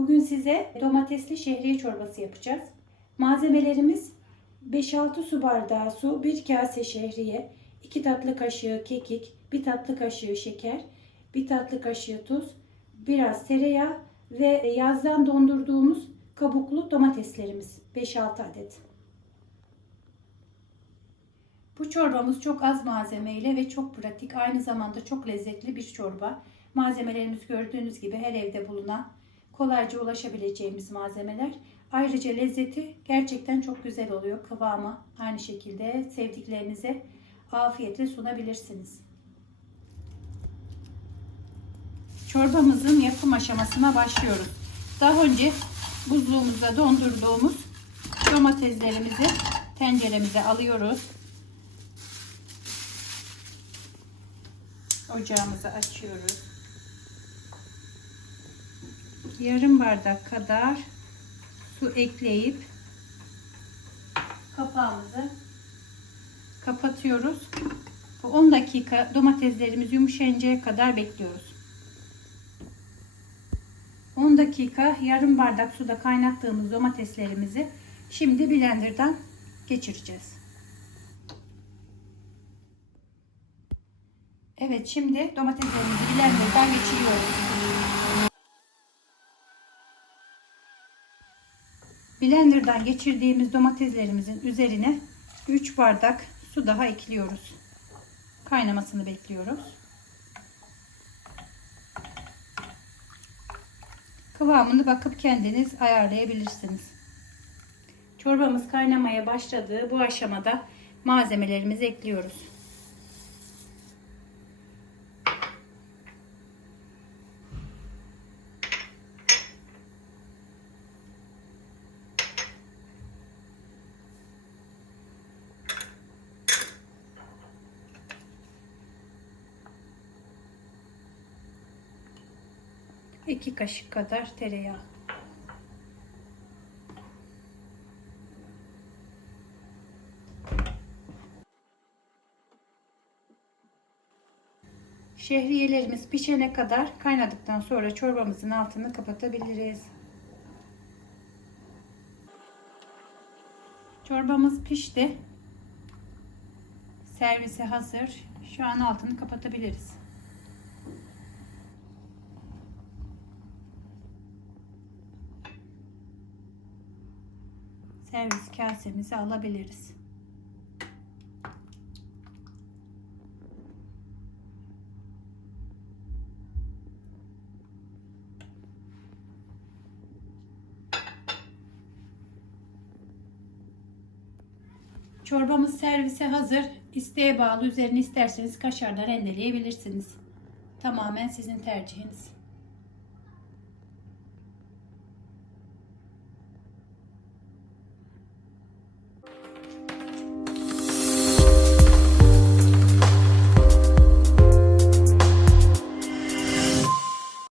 Bugün size domatesli şehriye çorbası yapacağız. Malzemelerimiz 5-6 su bardağı su, 1 kase şehriye, 2 tatlı kaşığı kekik, 1 tatlı kaşığı şeker, 1 tatlı kaşığı tuz, biraz tereyağı ve yazdan dondurduğumuz kabuklu domateslerimiz 5-6 adet. Bu çorbamız çok az malzemeyle ve çok pratik, aynı zamanda çok lezzetli bir çorba. Malzemelerimiz gördüğünüz gibi her evde bulunan, kolayca ulaşabileceğimiz malzemeler. Ayrıca lezzeti gerçekten çok güzel oluyor. Kıvamı aynı şekilde sevdiklerinize afiyetle sunabilirsiniz. Çorbamızın yapım aşamasına başlıyoruz. Daha önce buzluğumuzda dondurduğumuz domateslerimizi tenceremize alıyoruz. Ocağımızı açıyoruz. Yarım bardak kadar su ekleyip kapağımızı kapatıyoruz. Bu 10 dakika domateslerimiz yumuşayıncaya kadar bekliyoruz. 10 dakika yarım bardak suda kaynattığımız domateslerimizi şimdi blenderdan geçireceğiz. Evet şimdi domateslerimizi blenderdan geçiriyoruz. Blenderdan geçirdiğimiz domateslerimizin üzerine 3 bardak su daha ekliyoruz. Kaynamasını bekliyoruz. Kıvamını bakıp kendiniz ayarlayabilirsiniz. Çorbamız kaynamaya başladı. Bu aşamada malzemelerimizi ekliyoruz. İki kaşık kadar tereyağı. Şehriyelerimiz pişene kadar kaynadıktan sonra çorbamızın altını kapatabiliriz. Çorbamız pişti. Servise hazır. Şu an altını kapatabiliriz. Servis kasemize alabiliriz. Çorbamız servise hazır. İsteğe bağlı üzerine isterseniz kaşarla rendeleyebilirsiniz. Tamamen sizin tercihiniz.